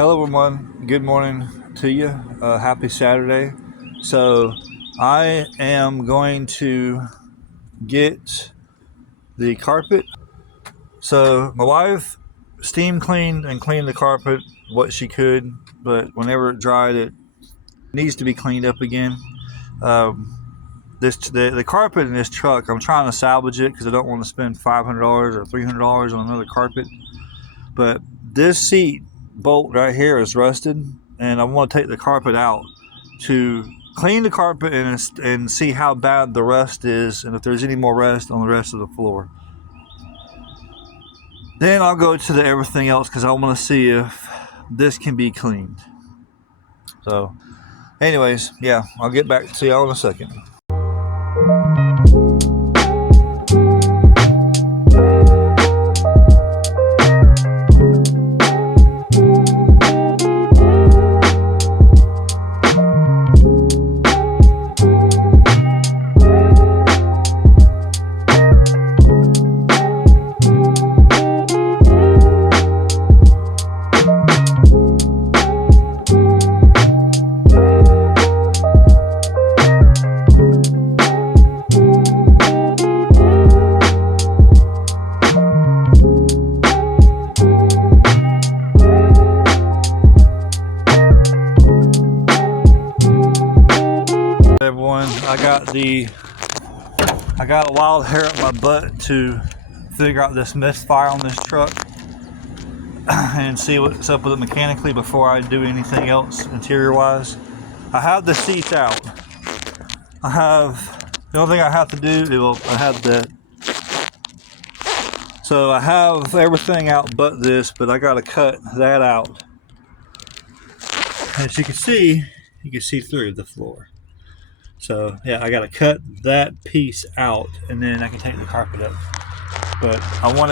Hello everyone, good morning to you. Happy Saturday. So I am going to get the carpet. So my wife steam cleaned and cleaned the carpet what she could, but whenever it dried it needs to be cleaned up again. The carpet in this truck, I'm trying to salvage it because I don't want to spend $500 or $300 on another carpet. But this seat bolt right here is rusted, and I want to take the carpet out to clean the carpet and see how bad the rust is, and if there's any more rust on the rest of the floor. Then I'll go to the everything else because I want to see if this can be cleaned. So anyways, yeah, I'll get back to y'all in a second. Everyone, I got a wild hair up my butt to figure out this misfire on this truck and see what's up with it mechanically before I do anything else interior wise. I have the seats out. The only thing I have to do is I have that. So I have everything out but this, but I gotta cut that out. As you can see through the floor. So yeah, I gotta cut that piece out and then I can take the carpet up. But I want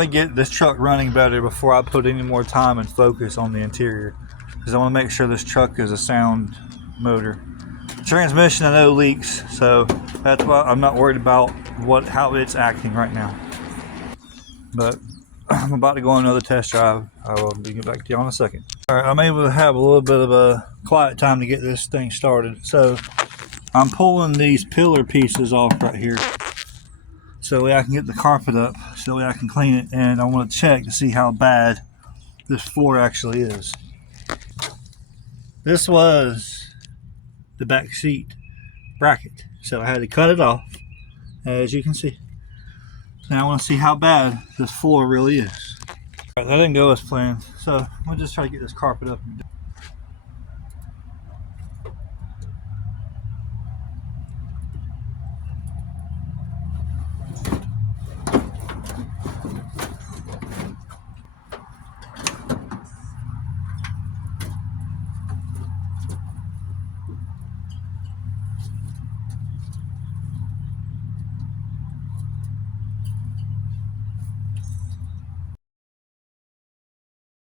to get this truck running better before I put any more time and focus on the interior, because I want to make sure this truck is a sound motor. The transmission I know leaks, so that's why I'm not worried about how it's acting right now. But I'm about to go on another test drive. I will get back to you in a second. Alright, I'm able to have a little bit of a quiet time to get this thing started. So I'm pulling these pillar pieces off right here so I can get the carpet up, so I can clean it, and I want to check to see how bad this floor actually is. This was the back seat bracket, so I had to cut it off, as you can see. Now I want to see how bad this floor really is. All right, that didn't go as planned, so we'll just try to get this carpet up.